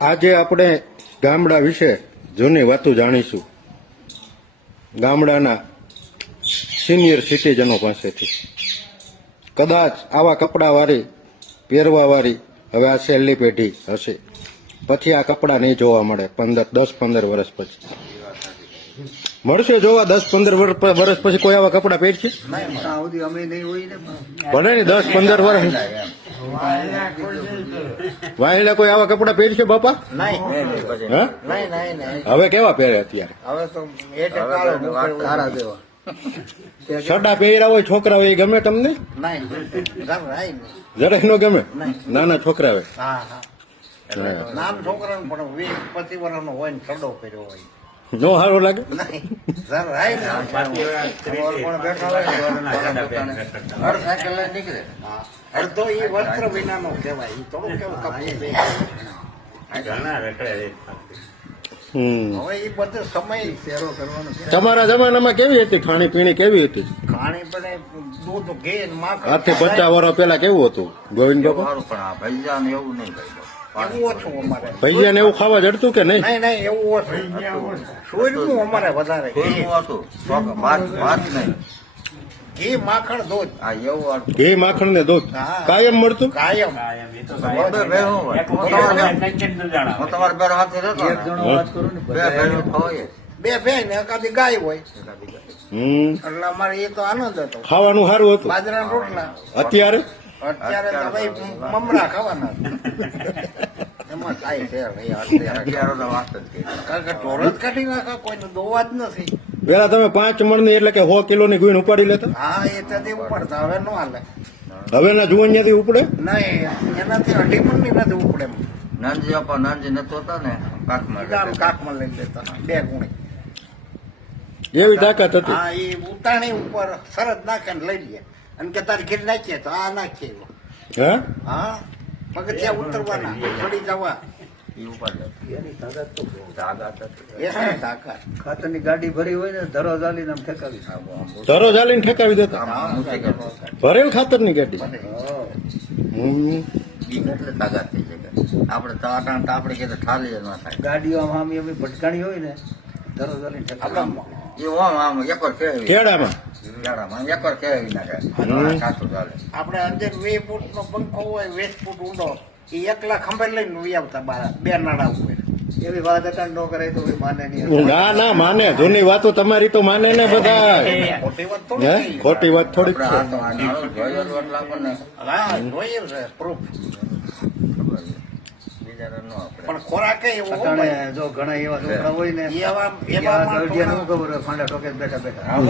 આજે આપણે ગામડા વિશે જૂની વાતો જાણીશું. ગામડાના સિનિયર સિટીઝનો પાસેથી. કદાચ આવા કપડાવાળી પહેરવાવાળી હવે આ છેલ્લી પેઢી હશે. પછી આ કપડાં નહીં જોવા મળે પંદર દસ પંદર વર્ષ પછી. મળશે જોવા દસ પંદર વર- વર્ષ પછી કોઈ આવા કપડાં પહેરશે? ભલે ને દસ પંદર વર્ષ વાહિલા કોઈ આવા કપડા પહેરશે બાપા? હવે કેવા પહેરે અત્યારે? સડા પહેર્યા હોય છોકરા હોય એ ગમે તમને? જરાય ન ગમે? નાના છોકરા હોય હા. હા નામ છોકરા પણ વીસ પચીસ વર્ષનો હોય ને સડો પહેર્યો હોય. નો સારું લાગે અડધો એ વસ્ત્ર વિનાનો કહેવાય. એ થોડું કેવું કપડું હવે એ બધો સમય ફેરો કરવાનો છે. તમારા જમાનામાં કેવી હતી? ખાણી પીણી કેવી હતી? ખાણી પણ દૂધ ઘી આજથી પચાસ વર્ષ પેલા કેવું હતું? ગોવિંદ બાપા? સારું પણ એવું નહીં એવું ઓછું અમારે. ભૈયાને એવું ખાવા જડતું કે નહીં? નહીં નહીં એવું ઓછું. અમારે વધારે. ઘી. કોઈનું હતું. શોખ વાત વાત નહીં. ઘી માખણ દૂધ. આ એવું ઘી માખણ ને દૂધ. કાયમ મળતું? કાયમ. તમારે બે હાથે ને. એક જણો વાત કરું ને બે ભેગું ખવાય. બે એકાદી ગાય હોય. એટલે અમારે એ તો આનંદ હતો. ખાવાનું સારું હતું? બાજરાના રોટલા. અત્યારે? અત્યારે તો ભાઈ મમરા ખાવાના. એમાં કાંઈ છે નહીં અગિયારો વાત જ કારણ કે ઢોર કાઢી નાખા કોઈને દોવા જ નથી. પેલા તમે પાંચ મણની એટલે કે સો કિલોની ગુણ ઉપાડી લેતા? હા એ ત્યાંથી ઉપાડતા હવે ન હાલે. હવેના જુવાનિયાથી ઉપડે? નહીં એનાથી અઢી મણની નથી ઉપડે નાનજી આપા નાનજી નતો હોતા ને કાકમાં કાકમાં લઈ લેતા બે ગુણી. એવી તાકાત હતી. હા એ ઉતાણી ઉપર સરસ નાખે લઈ લે. અને કે તારે ઘેર નાખીએ તો આ નાખીએ. હા? હા. પગથિયા ઉતરવાના. ચડી જવા. ગાડી ભરી હોય ને ધરો ચાલીને આમ ઠેકાવી ધરો ચાલીને ઠેકાવી દેતા આમ ઊંચી કરતો. ખાતરની ગાડી. આપણે આપણે કીધું ઠાલી ન થાય. ગાડીઓ આમ આમ એમ ભટકાણી હોય ને ધરો ચાલીને ઠેકાવી આમ આમ એકવાર કેળવી નાખે. કાચું ચાલે. આપણે અંદર વીસ ફૂટ નો પંખો હોય વીસ ફૂટ ઊંડો એ એકલા ખંભે લઈને વી આવતા બાર બે નાડા ઉપર. એવી વાત અટાણ ન કરે તો માને નહીં. ના ના માને જૂની વાતો તમારી તો માને ને બધા ખોટી વાત થોડી થોડીક છે. હા જોઈએ છે પ્રૂફ ખબર છે. બીજાને ન આપણે પણ ખોરાક એવો જો ઘણા એવા છોકરા હોય ને એવા શું ખબર ફાંડા ટોકે બેઠા બેઠા.